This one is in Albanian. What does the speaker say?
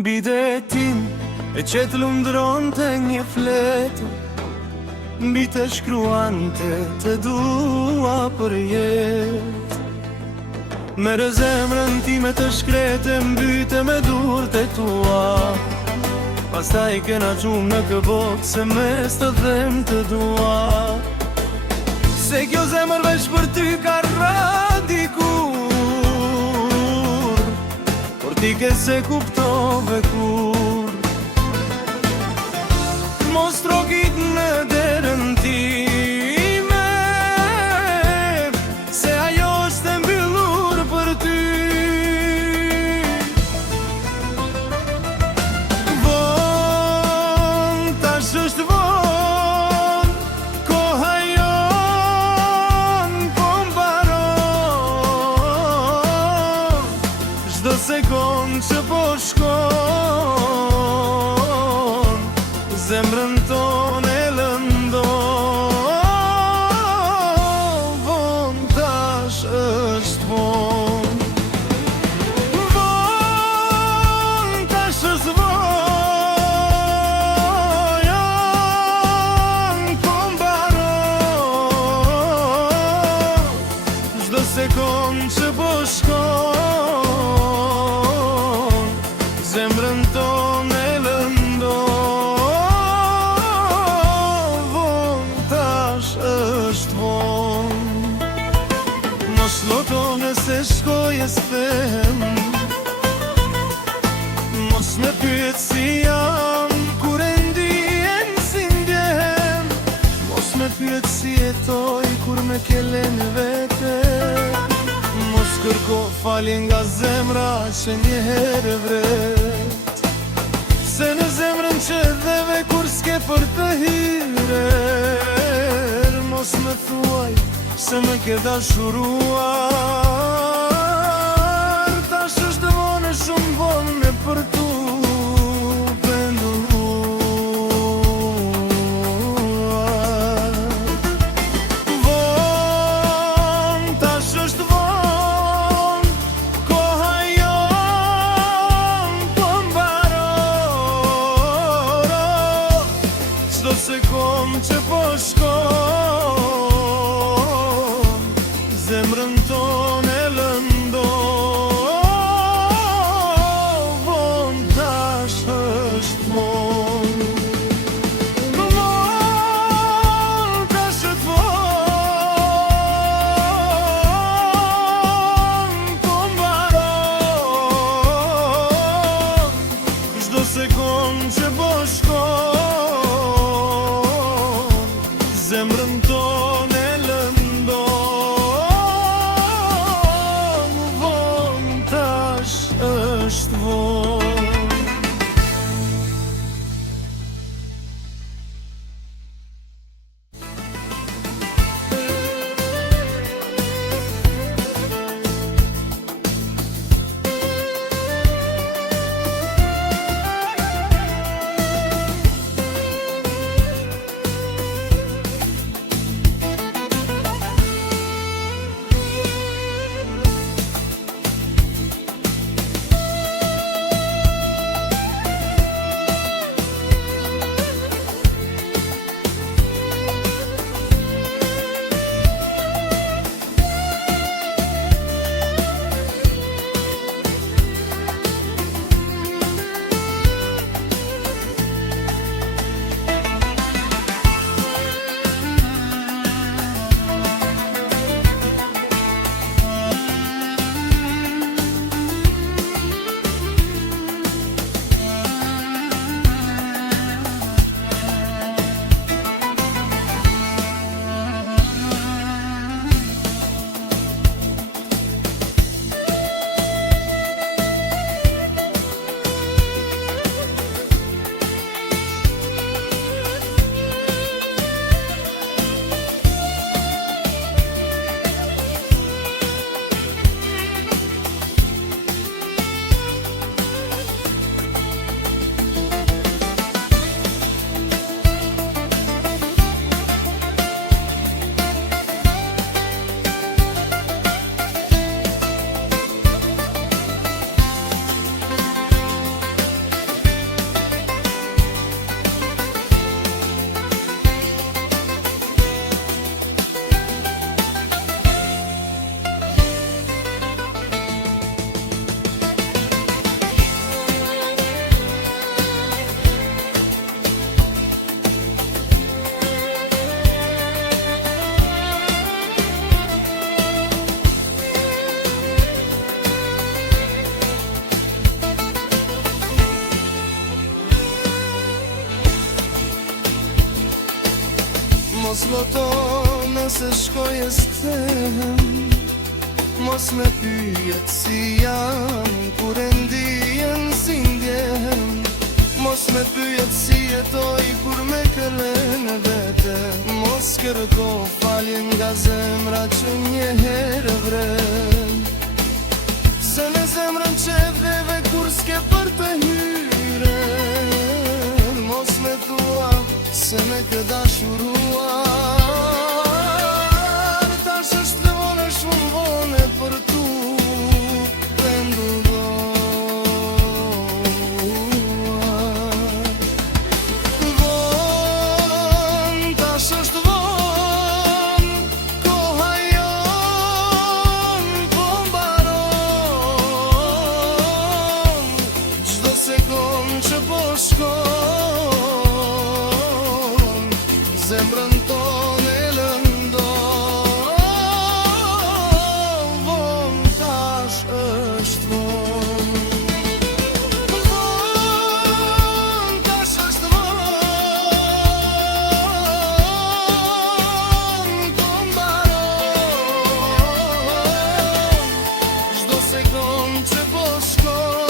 Mbi detin e qetë lundron të një fletë, mbi të shkruante të dua për jetë. Mere zemrën time të shkrete mbyte me durët e tua, pastaj kena gjumë në këbot se mes të dhem të dua. Se kjo zemër veç për ty ka radikur, por ti ke se kuptove kur. Mos trokit në derën time, se ajo është mbyllur për ty. Von, tash është von, koha jon po mbaron. Çdo sekond që po shkon, zemrën tonë e lëndon. Von, tash është von. Von, tash është von, janë po mbaron. Çdo sekond që po shkon, zemrën tonë e lëndon. Von, tash është von. Mos loto nëse shkoj e s'them, mos me pyet si jam kur e ndihem si ndjehem, mos me pyet si jetoj kur me kelen vete. Mos kërko falje nga zemra që njëherë vret, se në zemrën që dheve kur s'ke për të hirer. Mos me thuaj se me ke dashuruar, tash është vonë shumë vonë për tu penduar. Von, tash është von, koha jon po mbaron. Çdo sekond që po shkon, zemrën tonë e lëndon. Von, tash është von. Von, tash është von, po mbaron. Çdo sekond që po shkon, zemrën tonë e lëndon. mos loto nëse shkoj e s'kthehem, mos me pyet si jam kur e ndihem si ndjehem, mos me pyet si jetoj kur me këllën e vete, mos kërko falje nga zemra që njëherë vrem, se në zemrën qevleve kur s'ke për të hyre, mos me thua se me ke dashuruar, tash është vone shumë vone për tu penduar. Von, tash është von, koha jon po mbaron, çdo sekond që po shkon, zemrën tonë e lëndon. Von, tash është von. Von, tash është von, po mbaron, çdo sekond që po shkon,